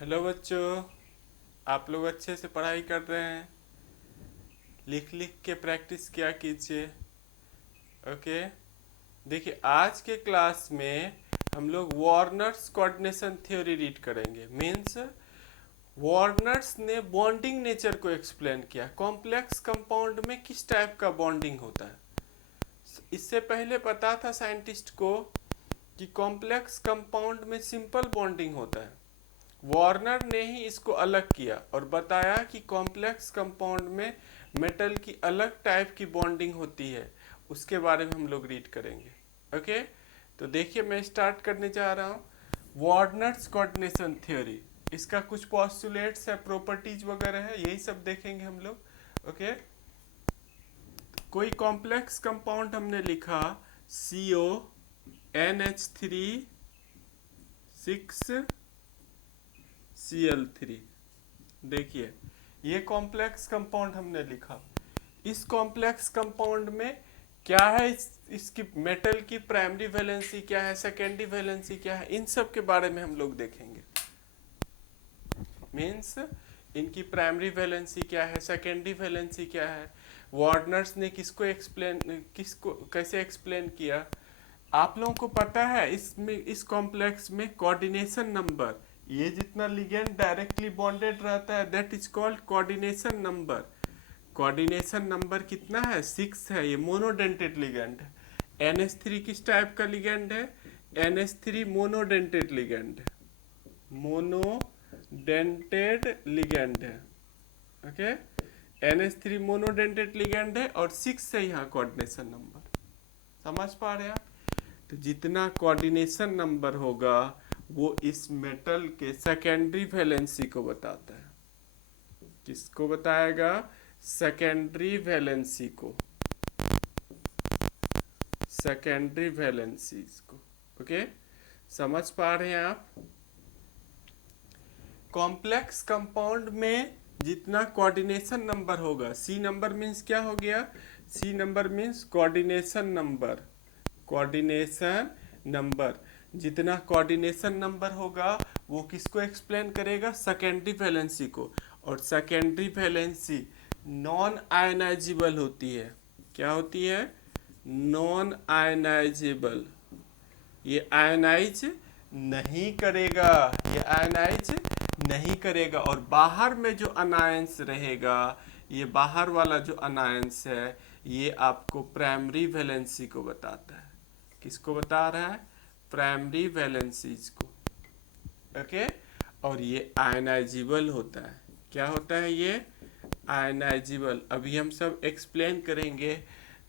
Hello बच्चों। आप लोग अच्छे से पढ़ाई कर रहे हैं? लिख लिख के प्रैक्टिस किया कीजिए। ओके। देखिए, आज के क्लास में हम लोग वार्नर्स कोऑर्डिनेशन थ्योरी रीड करेंगे। मीन्स वार्नर्स ने बॉन्डिंग नेचर को एक्सप्लेन किया। कॉम्प्लेक्स कंपाउंड में किस टाइप का बॉन्डिंग होता है। इससे पहले पता था साइंटिस्ट को कि कॉम्प्लेक्स कंपाउंड में सिंपल बॉन्डिंग होता है। वार्नर ने ही इसको अलग किया और बताया कि कॉम्प्लेक्स कंपाउंड में मेटल की अलग टाइप की बॉन्डिंग होती है। उसके बारे में हम लोग रीड करेंगे। ओके, तो देखिए मैं स्टार्ट करने जा रहा हूँ। वार्नर्स कोऑर्डिनेशन थ्योरी, इसका कुछ पॉस्टुलेट्स है, प्रॉपर्टीज वगैरह है, यही सब देखेंगे हम लोग। ओके, कोई कॉम्प्लेक्स कंपाउंड हमने लिखा CO NH3 6Cl3। देखिए, ये कॉम्प्लेक्स कंपाउंड हमने लिखा। इस कॉम्प्लेक्स कंपाउंड में क्या है, इसकी मेटल की प्राइमरी वैलेंसी क्या है, सेकेंडरी वैलेंसी क्या है, इन सब के बारे में हम लोग देखेंगे। मीन्स इनकी प्राइमरी वैलेंसी क्या है, सेकेंडरी वैलेंसी क्या है, वार्नर्स ने किसको कैसे एक्सप्लेन किया। आप लोगों को पता है इसमें, इस कॉम्प्लेक्स में कोऑर्डिनेशन नंबर, ये जितना लिगेंड डायरेक्टली बॉन्डेड रहता है that is called coordination number. Coordination number कितना है, 6 है। ये मोनोडेंटेड लिगेंड है। NH3 किस टाइप का लिगेंड है, NH3 मोनोडेंटेड लिगेंड है। मोनोडेंटेड लिगेंड है। ओके, NH3 मोनोडेंटेड लिगेंड है और 6 है यहाँ कोऑर्डिनेशन नंबर। समझ पा रहे हैं आप? तो जितना कोऑर्डिनेशन नंबर होगा वो इस मेटल के सेकेंडरी वैलेंसी को बताता है। किसको बताएगा, सेकेंडरी वैलेंसी को, सेकेंडरी वैलेंसीज को। ओके, समझ पा रहे हैं आप? कॉम्प्लेक्स कंपाउंड में जितना कोऑर्डिनेशन नंबर होगा, सी नंबर मीन्स क्या हो गया, C number means coordination number. Coordination number, जितना कोऑर्डिनेशन नंबर होगा वो किसको एक्सप्लेन करेगा, सेकेंडरी वैलेंसी को। और सेकेंडरी वैलेंसी नॉन आयनाइजेबल होती है। क्या होती है, नॉन आयनाइजेबल। ये आयनाइज नहीं करेगा, ये आयनाइज नहीं करेगा। और बाहर में जो अनायंस रहेगा, ये बाहर वाला जो अनायंस है, ये आपको प्राइमरी वैलेंसी को बताता है। किसको बता रहा है, प्राइमरी वैलेंसीज को। ओके, और ये आयनाइजेबल होता है। क्या होता है ये, आयनाइजेबल। अभी हम सब एक्सप्लेन करेंगे।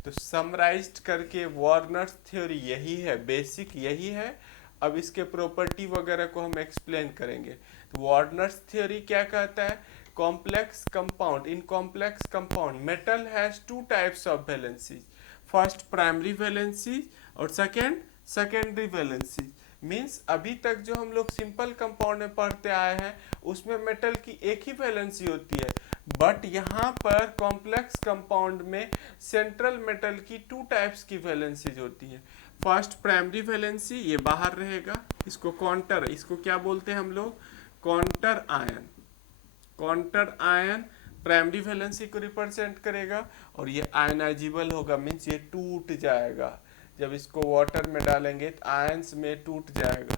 तो समराइज्ड करके वार्नर्स थ्योरी यही है, बेसिक यही है। अब इसके प्रॉपर्टी वगैरह को हम एक्सप्लेन करेंगे। तो वार्नर्स थ्योरी क्या कहता है, complex compound, in complex compound metal has two types of valencies. First primary valency और सेकेंड सेकेंडरी वैलेंसी। मीन्स अभी तक जो हम लोग सिंपल कंपाउंड में पढ़ते आए हैं उसमें मेटल की एक ही वैलेंसी होती है। बट यहाँ पर कॉम्प्लेक्स कंपाउंड में सेंट्रल मेटल की 2 टाइप्स की वैलेंसीज होती है। फर्स्ट प्राइमरी वैलेंसी, ये बाहर रहेगा, इसको काउंटर, इसको क्या बोलते हैं हम लोग, counter ion. Counter ion primary valency को रिप्रेजेंट करेगा और ये आयनाइजेबल होगा, मीन्स ये टूट जाएगा। जब इसको वाटर में डालेंगे तो आयंस में टूट जाएगा।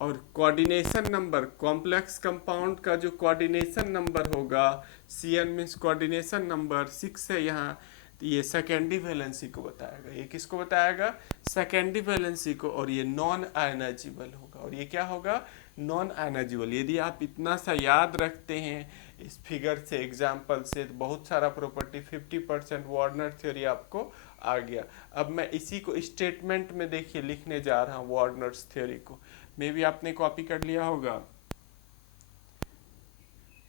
और कोऑर्डिनेशन नंबर, कॉम्प्लेक्स कंपाउंड का जो कोऑर्डिनेशन नंबर होगा, CN मीन्स कोऑर्डिनेशन नंबर 6 है यहाँ, तो ये सेकेंडरी वैलेंसी को बताएगा। ये किसको बताएगा, सेकेंडरी वैलेंसी को। और ये नॉन आयनाइजेबल होगा। और ये क्या होगा, नॉन आयनाइजेबल। यदि आप इतना सा याद रखते हैं इस फिगर से, एग्जाम्पल से, तो बहुत सारा प्रॉपर्टी 50% वार्नर थ्योरी आपको आ गया। अब मैं इसी को स्टेटमेंट में देखिए लिखने जा रहा हूँ, वार्नर्स थ्योरी को। मे भी आपने कॉपी कर लिया होगा।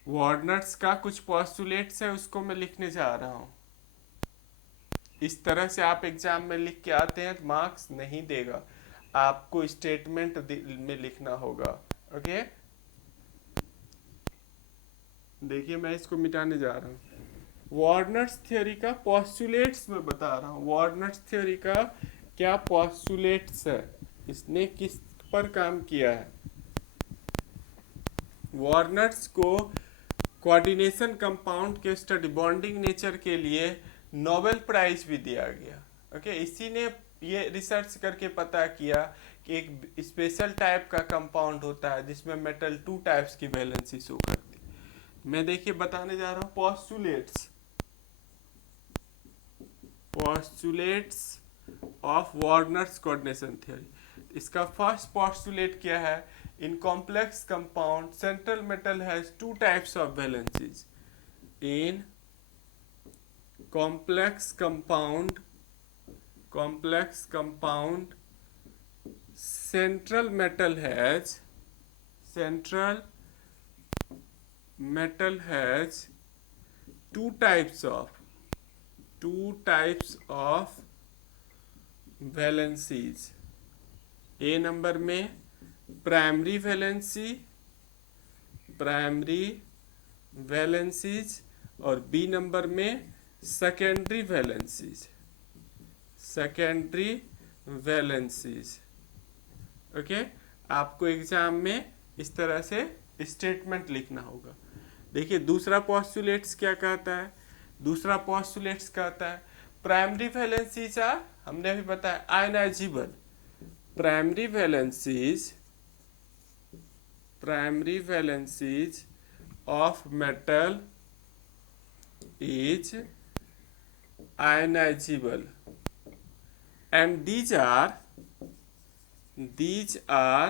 वार्नर्स का कुछ पॉस्टुलेट्स है, उसको मैं लिखने जा रहा हूँ। इस तरह से आप एग्जाम में लिख के आते हैं तो मार्क्स नहीं देगा, आपको स्टेटमेंट में लिखना होगा। ओके, देखिए मैं इसको मिटाने जा रहा हूँ। वार्नर्स थ्योरी का पॉस्टुलेट्स में बता रहा हूँ। वार्नर्स थ्योरी का क्या पॉस्टुलेट्स है, इसने किस पर काम किया है। वार्नर्स को कोऑर्डिनेशन कंपाउंड के स्टडी बॉन्डिंग नेचर के लिए नोबेल प्राइज भी दिया गया। ओके, इसी ने ये रिसर्च करके पता किया कि एक स्पेशल टाइप का कंपाउंड होता है जिसमें मेटल 2 टाइप्स की वैलेंसी शो करती है। मैं देखिए बताने जा रहा हूँ postulates of Werner's coordination theory. इसका फर्स्ट पोस्टुलेट क्या है? In complex compound central metal has 2 types of valencies. In complex compound central metal has 2 types of valencies। A number में प्राइमरी वैलेंसीज और बी नंबर में secondary valencies. Okay, आपको exam में इस तरह से स्टेटमेंट लिखना होगा। देखिए दूसरा पोस्टुलेट्स क्या कहता है? दूसरा पोस्टुलेट्स कहता है प्राइमरी वैलेंसीज आर, हमने अभी बताया, ionizable. Primary valencies of metal is ionizable and these are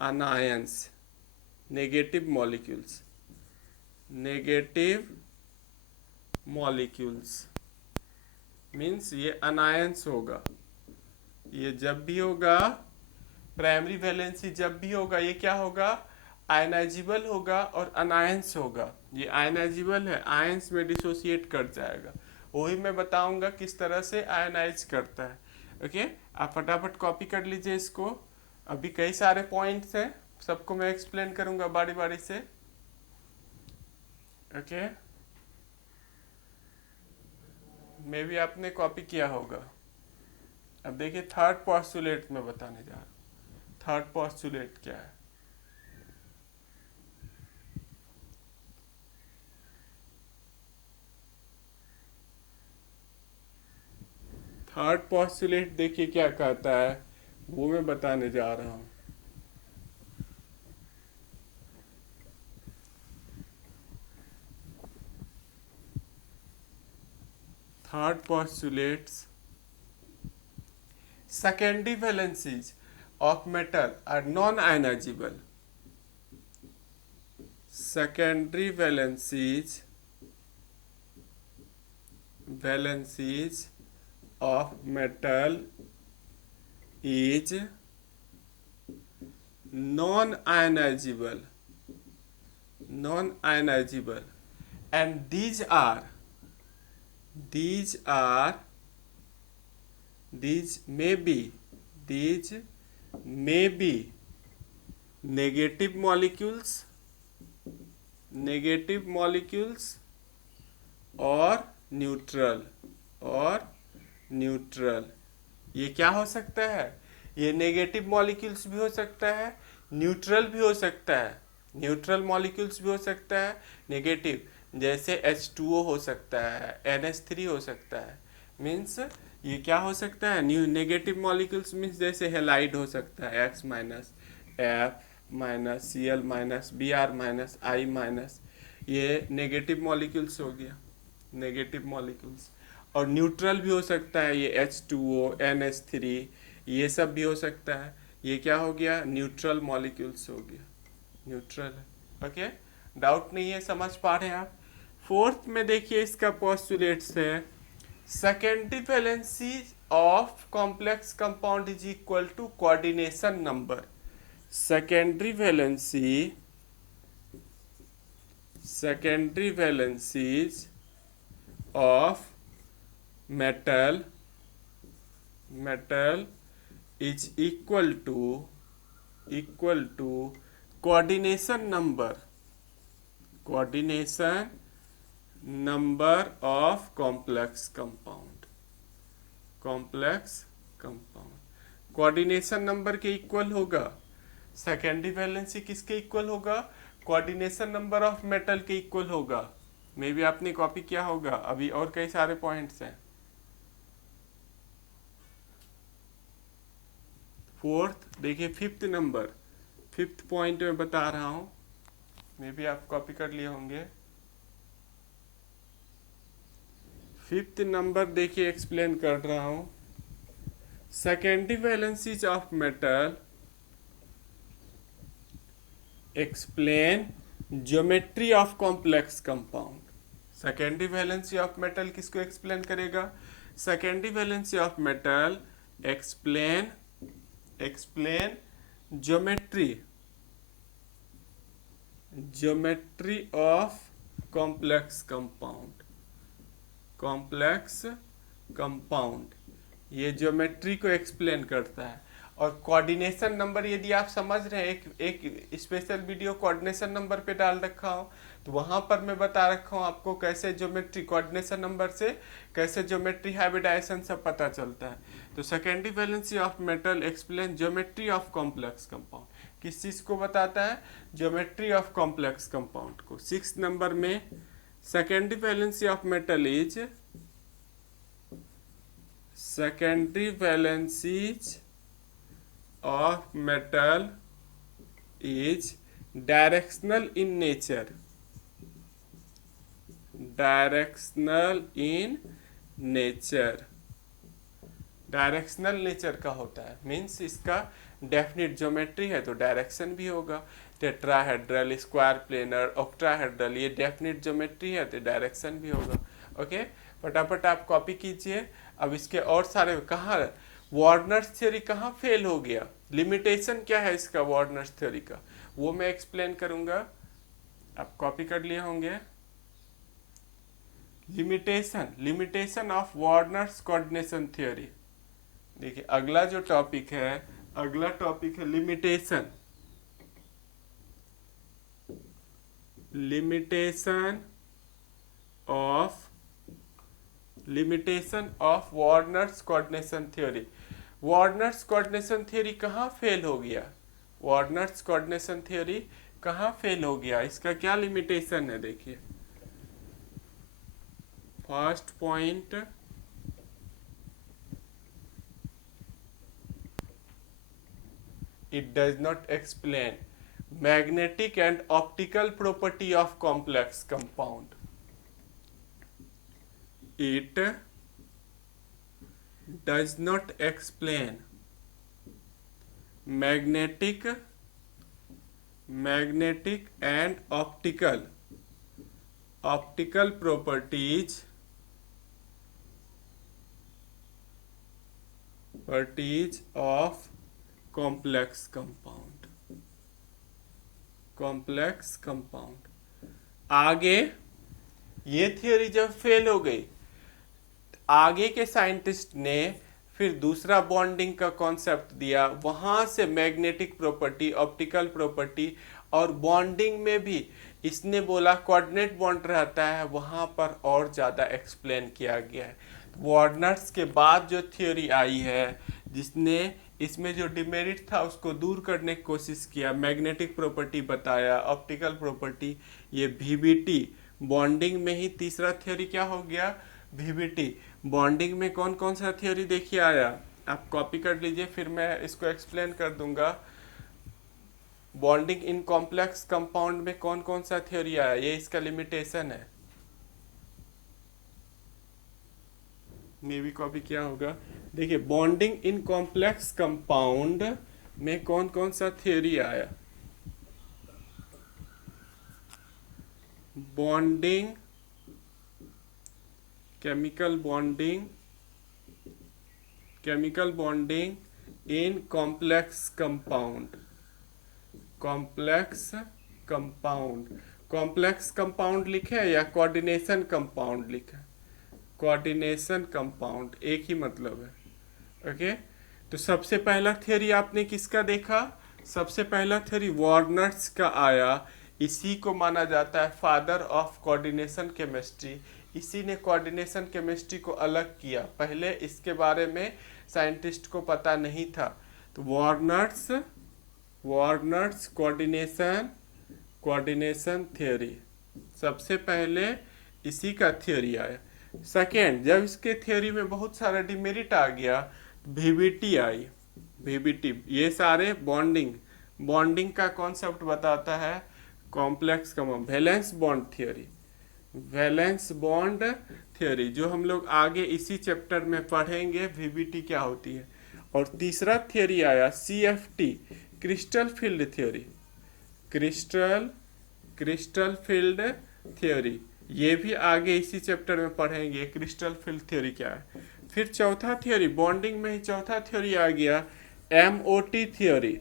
anions, negative molecules means ये अनायंस होगा। ये जब भी होगा प्राइमरी वैलेंसी, जब भी होगा ये क्या होगा? आयनाइजेबल होगा और अनायंस होगा। ये आयनाइजेबल है, आयंस में डिसोसिएट कर जाएगा। वही मैं बताऊंगा किस तरह से आयनाइज करता है। ओके, आप फटाफट कॉपी कर लीजिए इसको। अभी कई सारे पॉइंट्स हैं, सबको मैं एक्सप्लेन करूंगा बारी बारी से। ओके, मे भी आपने कॉपी किया होगा। अब देखिए थर्ड पोस्टुलेट में बताने जा रहा हूँ। थर्ड पोस्टुलेट क्या है? थर्ड पोस्टुलेट देखिए क्या कहता है, वो मैं बताने जा रहा हूँ। Third postulates secondary valencies of metal are non-ionizable। secondary valencies of metal is non-ionizable and these may be negative molecules और न्यूट्रल। ये क्या हो सकता है? ये नेगेटिव मॉलिक्यूल्स भी हो सकता है, न्यूट्रल भी हो सकता है। न्यूट्रल मॉलिक्यूल्स भी हो सकता है, नेगेटिव, जैसे H2O हो सकता है, NH3 हो सकता है। मीन्स ये क्या हो सकता है? नेगेटिव मॉलिक्यूल्स मीन्स जैसे हेलाइड हो सकता है, X minus, F minus, Cl minus, Br minus, I minus. ये नेगेटिव मॉलिक्यूल्स हो गया, नेगेटिव मॉलिक्यूल्स। और न्यूट्रल भी हो सकता है, ये H2O, NH3, ये सब भी हो सकता है। ये क्या हो गया? न्यूट्रल मॉलिक्यूल्स हो गया, न्यूट्रल है। ओके, डाउट नहीं है, समझ पा रहे हैं आप? फोर्थ में देखिए इसका पोस्टुलेट्स है secondary valency of complex compound is equal to coordination number. Secondary valencies of metal is equal to coordination number of complex compound। Coordination number के इक्वल होगा। सेकेंडरी वैलेंसी किसके इक्वल होगा? कोऑर्डिनेशन नंबर ऑफ मेटल के equal होगा। मे भी आपने copy किया होगा, अभी और कई सारे पॉइंट्स हैं। फोर्थ देखिए, फिफ्थ पॉइंट में बता रहा हूं, मे भी आप कॉपी कर लिए होंगे। फिफ्थ नंबर देखिए, एक्सप्लेन कर रहा हूं। Secondary valencies of metal explain geometry of complex compound. Secondary valency of metal किसको एक्सप्लेन करेगा? Secondary valency of metal explain geometry of complex compound ये ज्योमेट्री को एक्सप्लेन करता है। और कोऑर्डिनेशन नंबर यदि आप समझ रहे हैं, एक स्पेशल वीडियो कोऑर्डिनेशन नंबर पे डाल रखा हूँ, तो वहां पर मैं बता रखा हूँ आपको कैसे ज्योमेट्री कोऑर्डिनेशन नंबर से कैसे ज्योमेट्री हाइब्रिडाइजेशन सब पता चलता है। तो secondary valency of metal explain geometry of complex compound, किस चीज को बताता है? ज्योमेट्री ऑफ कॉम्प्लेक्स कंपाउंड को। 6 नंबर में secondary valency of metal is secondary valencies of metal is directional in nature। Directional nature का होता है, मीन्स इसका डेफिनिट ज्योमेट्री है तो डायरेक्शन भी होगा। टेट्राहेड्रल, स्क्वायर प्लेनर, ऑक्टाहेड्रल, ये डेफिनिट ज्योमेट्री है तो डायरेक्शन भी होगा। ओके, फटाफट आप कॉपी कीजिए। अब इसके और सारे, कहाँ वार्नर्स थ्योरी कहाँ फेल हो गया, लिमिटेशन क्या है इसका वार्नर्स थ्योरी का, वो मैं एक्सप्लेन करूंगा। आप कॉपी कर लिए होंगे। Limitation of Werner's coordination theory. देखिए अगला जो टॉपिक है, अगला टॉपिक है limitation of Werner's coordination theory. Warners coordination theory कहाँ फेल हो गया? वार्नर्स कोऑर्डिनेशन थ्योरी कहाँ फेल हो गया? इसका क्या लिमिटेशन है? देखिए first point, it does not explain magnetic and optical property of complex compound। It does not explain magnetic and optical properties of complex compound। आगे ये थियोरी जब फेल हो गई, आगे के साइंटिस्ट ने फिर दूसरा बॉन्डिंग का कॉन्सेप्ट दिया, वहां से मैग्नेटिक प्रॉपर्टी, ऑप्टिकल प्रॉपर्टी और बॉन्डिंग में भी इसने बोला कोऑर्डिनेट बॉन्ड रहता है, वहां पर और ज्यादा एक्सप्लेन किया गया है। वार्नर्स के बाद जो थ्योरी आई है जिसने इसमें जो डिमेरिट था उसको दूर करने की कोशिश किया, मैग्नेटिक प्रॉपर्टी बताया, ऑप्टिकल प्रॉपर्टी, ये वीबीटी बॉन्डिंग में ही तीसरा थ्योरी क्या हो गया? वीबीटी बॉन्डिंग में कौन कौन सा थ्योरी देखिए आया, आप कॉपी कर लीजिए, फिर मैं इसको एक्सप्लेन कर दूंगा। बॉन्डिंग इन कॉम्प्लेक्स कंपाउंड में कौन कौन सा थ्योरी आया, ये इसका लिमिटेशन है। मे भी कॉपी किया होगा। देखिए बॉन्डिंग इन कॉम्प्लेक्स कंपाउंड में कौन कौन सा थ्योरी आया? Bonding, chemical bonding in complex compound लिखे या कोऑर्डिनेशन कंपाउंड लिखे? कोऑर्डिनेशन कंपाउंड एक ही मतलब है। ओके, तो सबसे पहला थ्योरी आपने किसका देखा? सबसे पहला थ्योरी वार्नर्स का आया, इसी को माना जाता है फादर ऑफ कोऑर्डिनेशन केमिस्ट्री। इसी ने कोऑर्डिनेशन केमिस्ट्री को अलग किया, पहले इसके बारे में साइंटिस्ट को पता नहीं था। तो वार्नर्स कोऑर्डिनेशन थ्योरी, सबसे पहले इसी का थ्योरी आया। सेकेंड, जब इसके थ्योरी में बहुत सारा डिमेरिट आ गया, वीबीटी आई। वीबीटी ये सारे बॉन्डिंग का कॉन्सेप्ट बताता है। Complex compound, valence bond theory, valence bond theory जो हम लोग आगे इसी चैप्टर में पढ़ेंगे वीबीटी क्या होती है। और तीसरा थ्योरी आया CFT, crystal field theory, crystal field theory, ये भी आगे इसी चैप्टर में पढ़ेंगे क्रिस्टल फील्ड थ्योरी क्या है। फिर चौथा थ्योरी, बॉन्डिंग में ही चौथा थ्योरी आ गया MOT theory,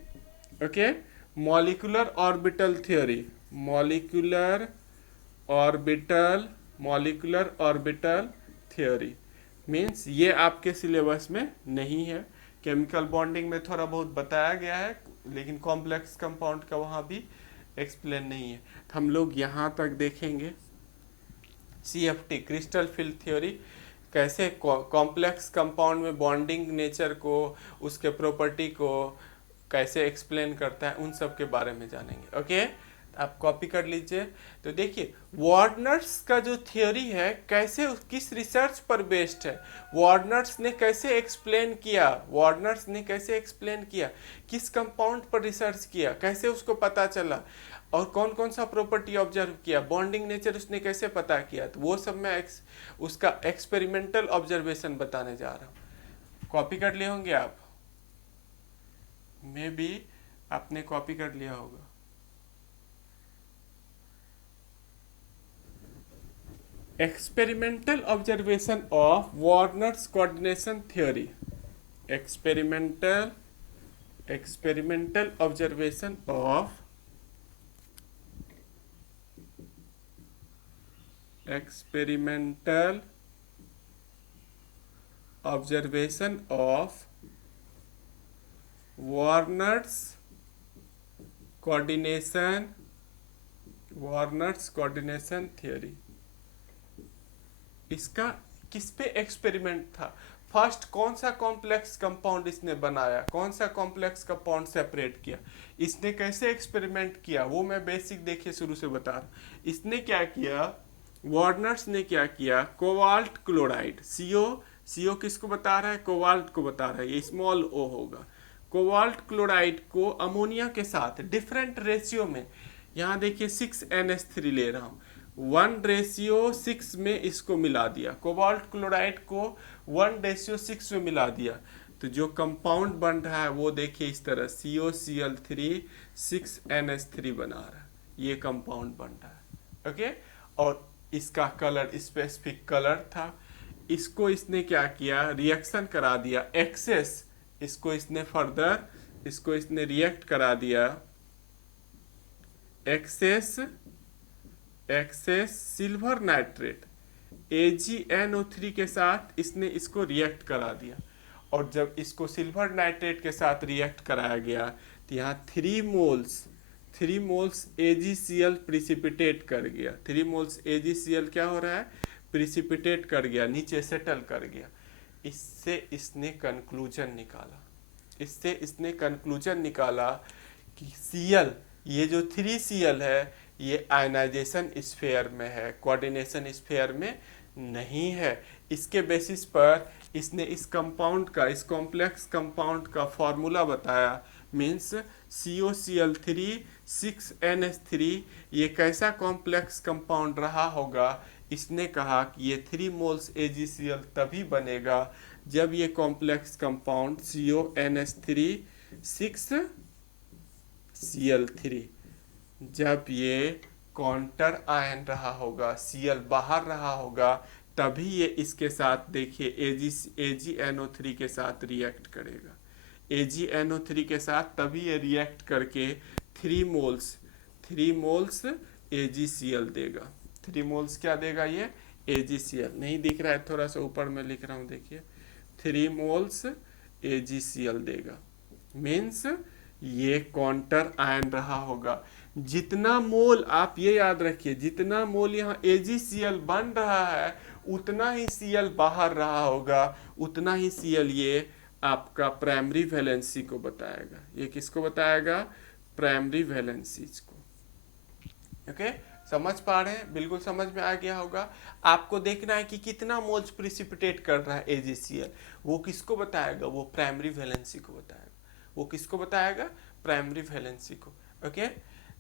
okay, molecular orbital theory, molecular orbital theory. Means ये आपके सिलेबस में नहीं है। केमिकल बॉन्डिंग में थोड़ा बहुत बताया गया है, लेकिन कॉम्प्लेक्स कंपाउंड का वहाँ भी एक्सप्लेन नहीं है। हम लोग यहाँ तक देखेंगे सीएफटी, क्रिस्टल फील्ड थ्योरी, कैसे कॉम्प्लेक्स कंपाउंड में बॉन्डिंग नेचर को, उसके प्रॉपर्टी को कैसे एक्सप्लेन करता है, उन सब के बारे में जानेंगे। ओके, आप कॉपी कर लीजिए। तो देखिए वार्नर्स का जो थ्योरी है कैसे, किस रिसर्च पर बेस्ड है, वार्नर्स ने कैसे एक्सप्लेन किया, किस कंपाउंड पर रिसर्च किया, कैसे उसको पता चला, और कौन कौन सा प्रॉपर्टी ऑब्जर्व किया, बॉन्डिंग नेचर उसने कैसे पता किया, तो वो सब मैं उसका एक्सपेरिमेंटल ऑब्जर्वेशन बताने जा रहा हूँ। कॉपी कर लिए होंगे आप, मे बी आपने कॉपी कर लिया होगा। Experimental observation of Werner's coordination theory, experimental observation of Werner's coordination theory. इसका किस पे एक्सपेरिमेंट था, फर्स्ट कौन सा कॉम्प्लेक्स कंपाउंड इसने बनाया, कौन सा कॉम्प्लेक्स कंपाउंड सेपरेट किया, इसने कैसे एक्सपेरिमेंट किया, वो मैं बेसिक देखिए शुरू से बता रहा। इसने क्या किया, वार्नर्स ने क्या किया, कोबाल्ट क्लोराइड, सीओ किसको बता रहा है, कोबाल्ट को बता रहा है, ये स्मॉल ओ होगा। कोबाल्ट क्लोराइड को अमोनिया के साथ डिफरेंट रेशियो में, यहाँ देखिए 6NH3 ले रहा हूँ, 1:6 में इसको मिला दिया, कोबाल्ट क्लोराइड को 1:6 में मिला दिया, तो जो कंपाउंड बन रहा है वो देखिए इस तरह COCl3 6NH3 बना रहा है, ये कंपाउंड बन रहा है। ओके, और इसका कलर स्पेसिफिक कलर था। इसको इसने क्या किया, रिएक्शन करा दिया, एक्सेस, इसको इसने रिएक्ट करा दिया, एक्सेस सिल्वर नाइट्रेट AgNO3 के साथ इसने इसको रिएक्ट करा दिया। और जब इसको सिल्वर नाइट्रेट के साथ रिएक्ट कराया गया तो यहाँ 3 मोल्स AgCl प्रिसिपिटेट कर गया, 3 मोल्स AgCl क्या हो रहा है, प्रिसिपिटेट कर गया, नीचे सेटल कर गया। इससे इसने कंक्लूजन निकाला कि Cl, ये जो 3Cl है, ये आयनाइजेशन स्फीयर में है, कोऑर्डिनेशन स्फीयर में नहीं है। इसके बेसिस पर इसने इस कॉम्प्लेक्स कंपाउंड का फॉर्मूला बताया, मीन्स COCl3 6NH3, ये कैसा कॉम्प्लेक्स कंपाउंड रहा होगा। इसने कहा कि ये 3 मोल्स AgCl तभी बनेगा जब ये कॉम्प्लेक्स कंपाउंड CONH3 6Cl3, जब ये काउंटर आयन रहा होगा, Cl बाहर रहा होगा, तभी ये इसके साथ देखिए AgNO3 के साथ रिएक्ट करेगा, AgNO3 के साथ तभी ये रिएक्ट करके 3 मोल्स AgCl देगा। 3 मोल्स क्या देगा, ये AgCl, नहीं दिख रहा है, थोड़ा सा ऊपर में लिख रहा हूँ, देखिए 3 मोल्स AgCl देगा। मीन्स ये काउंटर आयन रहा होगा। जितना मोल, आप ये याद रखिए, जितना मोल यहाँ AgCl बन रहा है उतना ही Cl बाहर रहा होगा, उतना ही Cl ये आपका प्राइमरी वैलेंसी को बताएगा। ये किसको बताएगा, प्राइमरी वैलेंसी को। ओके, समझ पा रहे हैं? बिल्कुल समझ में आ गया होगा। आपको देखना है कि कितना मोल्स प्रिसिपिटेट कर रहा है AgCl। वो किसको बताएगा? वो प्राइमरी वैलेंसी को बताएगा। वो किसको बताएगा? प्राइमरी वैलेंसी को। ओके,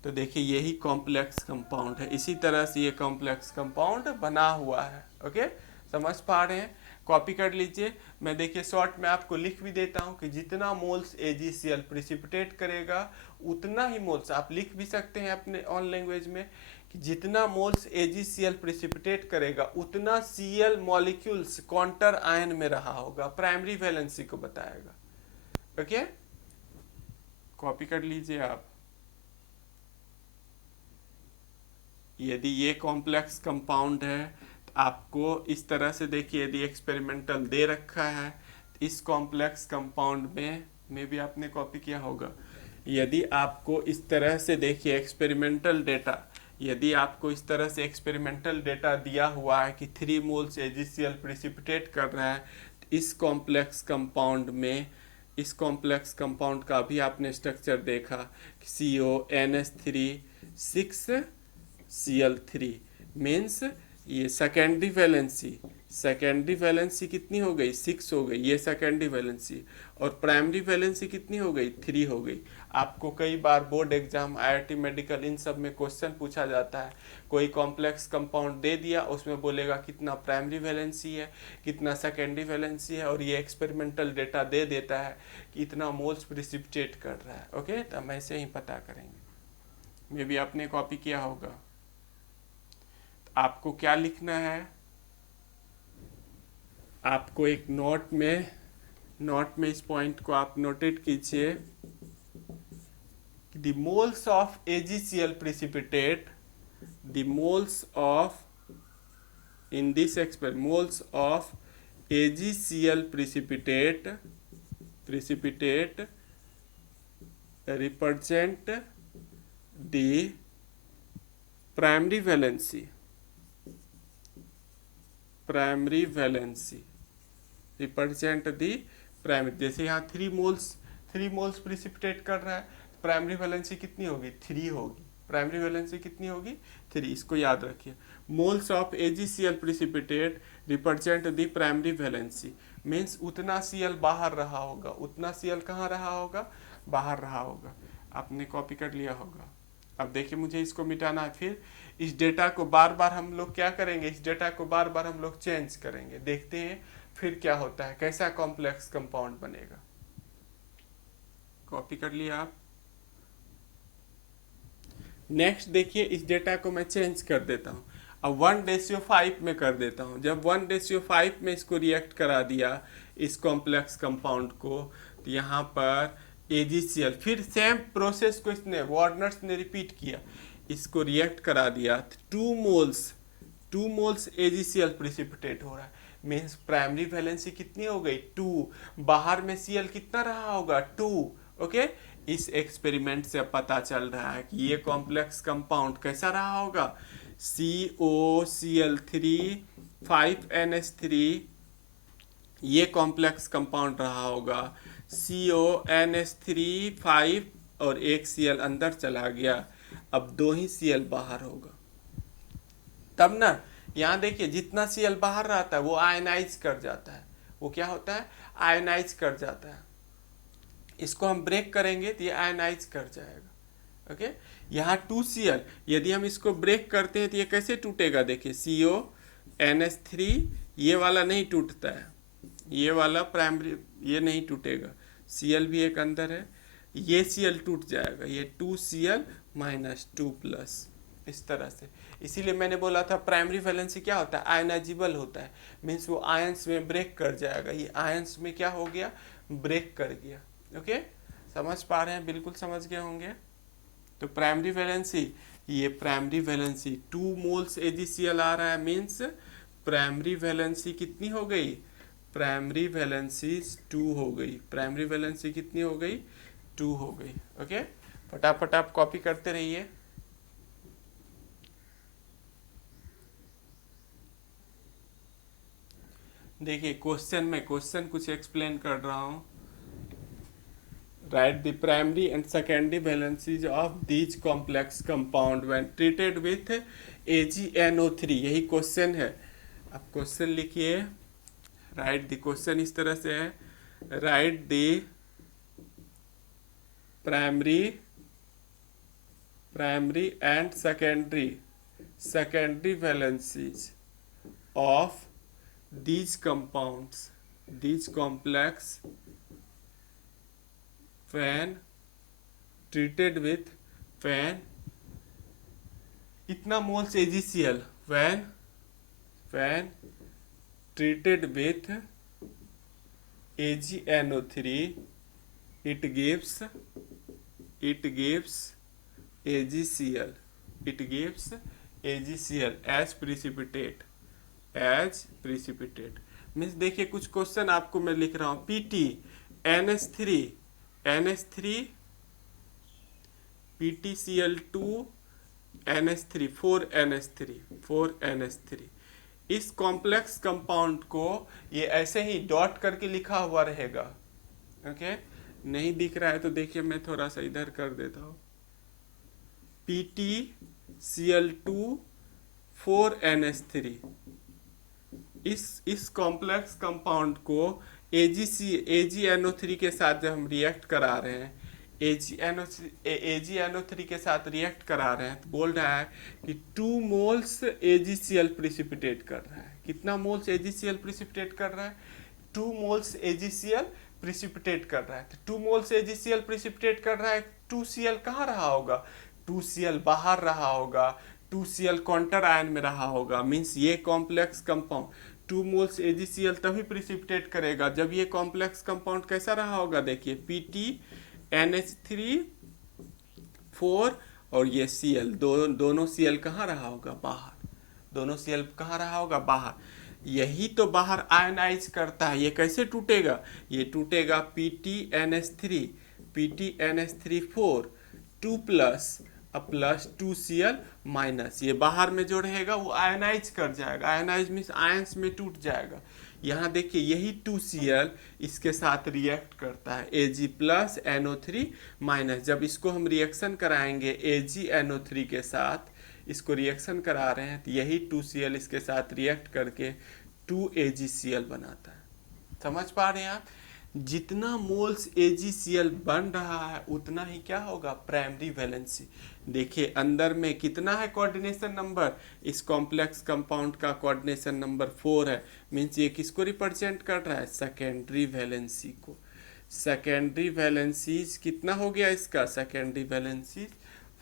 तो देखिए यही कॉम्प्लेक्स कंपाउंड है, इसी तरह से ये कॉम्प्लेक्स कंपाउंड बना हुआ है। ओके, समझ पा रहे हैं? कॉपी कर लीजिए। मैं देखिए शॉर्ट में आपको लिख भी देता हूँ कि जितना मोल्स AgCl प्रिसिपिटेट करेगा उतना ही मोल्स, आप लिख भी सकते हैं अपने ऑन लैंग्वेज में कि जितना मोल्स AgCl प्रिसिपिटेट करेगा उतना Cl मॉलिक्यूल्स काउंटर आयन में रहा होगा, प्राइमरी वैलेंसी को बताएगा। ओके, कॉपी कर लीजिए आप। यदि ये कॉम्प्लेक्स कंपाउंड है तो आपको इस तरह से देखिए, यदि एक्सपेरिमेंटल दे रखा है इस कॉम्प्लेक्स कंपाउंड में भी आपने कॉपी किया होगा। यदि आपको इस तरह से देखिए एक्सपेरिमेंटल डेटा, यदि आपको इस तरह से एक्सपेरिमेंटल डेटा दिया हुआ है कि 3 मोल्स AgCl प्रिसिपिटेट कर रहा है, तो इस कॉम्प्लेक्स कंपाउंड में, इस कॉम्प्लेक्स कंपाउंड का भी आपने स्ट्रक्चर देखा कि CONH3 6Cl3 मीन्स ये सेकेंडरी वैलेंसी कितनी हो गई? 6 हो गई, ये सेकेंडरी वैलेंसी। और प्राइमरी वैलेंसी कितनी हो गई? 3 हो गई। आपको कई बार बोर्ड एग्जाम, IIT मेडिकल, इन सब में क्वेश्चन पूछा जाता है। कोई कॉम्प्लेक्स कंपाउंड दे दिया, उसमें बोलेगा कितना प्राइमरी वैलेंसी है, कितना सेकेंडरी वैलेंसी है, और ये एक्सपेरिमेंटल डेटा दे देता है कि इतना मोल्स प्रिसिपिटेट कर रहा है। ओके, तो हम ऐसे ही पता करेंगे। मे भी आपने कॉपी किया होगा। आपको क्या लिखना है? आपको एक नोट में इस पॉइंट को आप नोटेट कीजिए। The moles of AgCl precipitate, the moles of, in this experiment, moles of AgCl precipitate represent the primary valency represent the primary. जैसे यहाँ 3 मोल्स प्रिसिपिटेट कर रहा है, प्राइमरी वैलेंसी कितनी होगी? 3 होगी। प्राइमरी वैलेंसी कितनी होगी? 3। इसको याद रखिए। Moles of AgCl precipitate represent the primary valency means उतना Cl बाहर रहा होगा। उतना Cl कहाँ रहा होगा? बाहर रहा होगा। आपने कॉपी कर लिया होगा। अब देखिए मुझे इसको मिटाना है। फिर इस डेटा को बार बार हम लोग क्या करेंगे? इस डेटा को बार बार हम लोग चेंज करेंगे। देखते हैं फिर क्या होता है, कैसा कॉम्प्लेक्स कंपाउंड बनेगा। कॉपी कर लिया आप। नेक्स्ट देखिए, इस डेटा को मैं चेंज कर देता हूँ। अब 1:5 में कर देता हूँ। जब 1:5 में इसको रिएक्ट करा दिया इस कॉम्प्लेक्स कंपाउंड को, तो यहाँ पर AgCl, फिर सेम प्रोसेस को इसने, वार्नर्स ने रिपीट किया, इसको रिएक्ट करा दिया। 2 मोल्स AgCl प्रिसिपिटेट हो रहा है मीन्स प्राइमरी वैलेंसी कितनी हो गई? 2। बाहर में Cl कितना रहा होगा? 2। ओके, इस एक्सपेरिमेंट से पता चल रहा है कि ये कॉम्प्लेक्स कंपाउंड कैसा रहा होगा? COCl3 5NH3, ये कॉम्प्लेक्स कंपाउंड रहा होगा। CONH3 5 और एक Cl अंदर चला गया, अब 2 ही Cl बाहर होगा। तब ना यहाँ देखिए जितना Cl बाहर रहता है वो आयनाइज कर जाता है। वो क्या होता है? आयनाइज कर जाता है। इसको हम ब्रेक करेंगे तो ये आयनाइज कर जाएगा। ओके, यहाँ 2Cl, यदि हम इसको ब्रेक करते हैं तो ये कैसे टूटेगा? देखिए CONH3, ये वाला नहीं टूटता है, ये वाला प्राइमरी, ये नहीं टूटेगा। Cl भी एक अंदर है, ये Cl टूट जाएगा, ये 2Cl - 2+, इस तरह से। इसीलिए मैंने बोला था प्राइमरी वैलेंसी क्या होता है? आयनाइजेबल होता है मीन्स वो आयंस में ब्रेक कर जाएगा। ये आयंस में क्या हो गया? ब्रेक कर गया। ओके, समझ पा रहे हैं? बिल्कुल समझ गए होंगे। तो प्राइमरी वैलेंसी, ये प्राइमरी वैलेंसी 2 मोल्स AgCl आ रहा है मीन्स प्राइमरी वैलेंसी कितनी हो गई? प्राइमरी वैलेंसी 2 हो गई। प्राइमरी वैलेंसी कितनी हो गई? 2 हो गई। ओके, फटाफट आप कॉपी करते रहिए। देखिए क्वेश्चन में, क्वेश्चन कुछ एक्सप्लेन कर रहा हूँ। write the primary and secondary valencies of these complex compound when treated with AgNO3। यही क्वेश्चन है। अब क्वेश्चन लिखिए, राइट द क्वेश्चन इस तरह से है, right the primary and secondary valencies of these compounds, these complex when treated with इतना moles AgCl when treated with AgNO3 it gives AgCl as precipitate means देखिए कुछ क्वेश्चन आपको मैं लिख रहा हूँ। PT NH3 PtCl2 NH3 4NH3 इस complex compound को ये ऐसे ही डॉट करके लिखा हुआ रहेगा। ओके, नहीं दिख रहा है तो देखिए मैं थोड़ा सा इधर कर देता हूँ। PtCl2 4NH3 इस कॉम्प्लेक्स कंपाउंड को AgNO3 के साथ जब हम रिएक्ट करा रहे हैं, AgNO3 के साथ रिएक्ट करा रहे हैं तो बोल रहा है कि 2 मोल्स AgCl प्रिसिपिटेट कर रहा है। कितना मोल्स AgCl प्रिसिपिटेट कर रहा है? 2 मोल्स AgCl प्रिसिपिटेट कर रहा है। तो 2 मोल्स AgCl प्रिसिपिटेट कर रहा है, 2Cl कहाँ रहा होगा? 2Cl बाहर रहा होगा, 2Cl काउंटर आयन में रहा होगा। मीन्स ये कॉम्प्लेक्स कंपाउंड 2 मोल्स AgCl तभी प्रिसिपिटेट करेगा जब ये कॉम्प्लेक्स कंपाउंड कैसा रहा होगा। देखिए PtNH3 4 और ये Cl दोनों Cl कहाँ रहा होगा? बाहर। दोनों Cl कहाँ रहा होगा? बाहर। यही तो बाहर आयनाइज करता है। ये कैसे टूटेगा? ये टूटेगा PtNH3 4 2 plus plus 2Cl minus, ये बाहर में जो रहेगा वो आयनाइज कर जाएगा। आयनाइज मीन्स आयंस में टूट जाएगा। यहाँ देखिए यही 2Cl इसके साथ रिएक्ट करता है Ag प्लस NO3 माइनस। जब इसको हम रिएक्शन कराएंगे AgNO3 के साथ, इसको रिएक्शन करा रहे हैं तो यही 2Cl इसके साथ रिएक्ट करके 2AgCl बनाता है। समझ पा रहे हैं आप? जितना मोल्स AgCl बन रहा है उतना ही क्या होगा? Primary valency. देखिए अंदर में कितना है कोऑर्डिनेशन नंबर? इस कॉम्प्लेक्स कंपाउंड का कोऑर्डिनेशन नंबर 4 है। मीन्स ये किसको रिप्रेजेंट कर रहा है? सेकेंडरी वैलेंसी को। सेकेंडरी वैलेंसीज कितना हो गया इसका? सेकेंडरी वैलेंसीज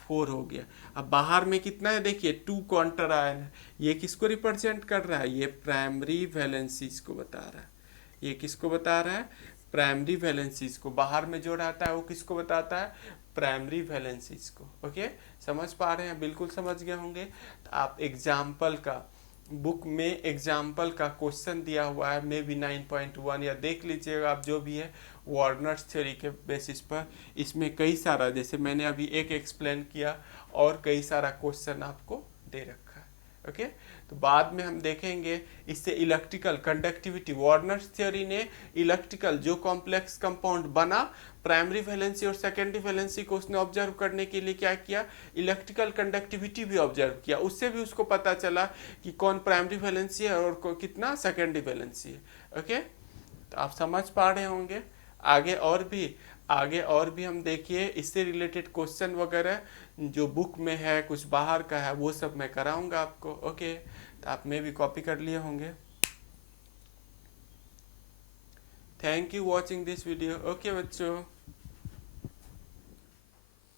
4 हो गया। अब बाहर में कितना है? देखिए 2 काउंटर आयन है। ये किसको रिप्रेजेंट कर रहा है? ये प्राइमरी वैलेंसीज को बता रहा है। ये किसको बता रहा है? प्राइमरी वैलेंसीज को। बाहर में जो रहता है वो किसको बताता है? प्राइमरी वैलेंसीज को। ओके, समझ पा रहे हैं? बिल्कुल समझ गए होंगे। तो आप एग्जाम्पल का बुक में एग्जाम्पल का क्वेश्चन दिया हुआ है मे बी 9.1 या देख लीजिएगा आप, जो भी है वार्नर्स थ्योरी के बेसिस पर। इसमें कई सारा, जैसे मैंने अभी एक एक्सप्लेन किया और कई सारा क्वेश्चन आपको दे रखा है। ओके, तो बाद में हम देखेंगे इससे इलेक्ट्रिकल कंडक्टिविटी। वार्नर्स थ्योरी ने इलेक्ट्रिकल जो कॉम्प्लेक्स कंपाउंड बना, प्राइमरी वैलेंसी और सेकेंडरी वैलेंसी को उसने ऑब्जर्व करने के लिए क्या किया? इलेक्ट्रिकल कंडक्टिविटी भी ऑब्जर्व किया। उससे भी उसको पता चला कि कौन प्राइमरी वैलेंसी है और कितना सेकेंडरी वैलेंसी है। ओके, तो आप समझ पा रहे होंगे। आगे और भी हम देखिए इससे रिलेटेड क्वेश्चन वगैरह जो बुक में है, कुछ बाहर का है, वो सब मैं कराऊंगा आपको। ओके, तो आप में भी कॉपी कर लिए होंगे। Thank you watching this video. Okay बच्चों।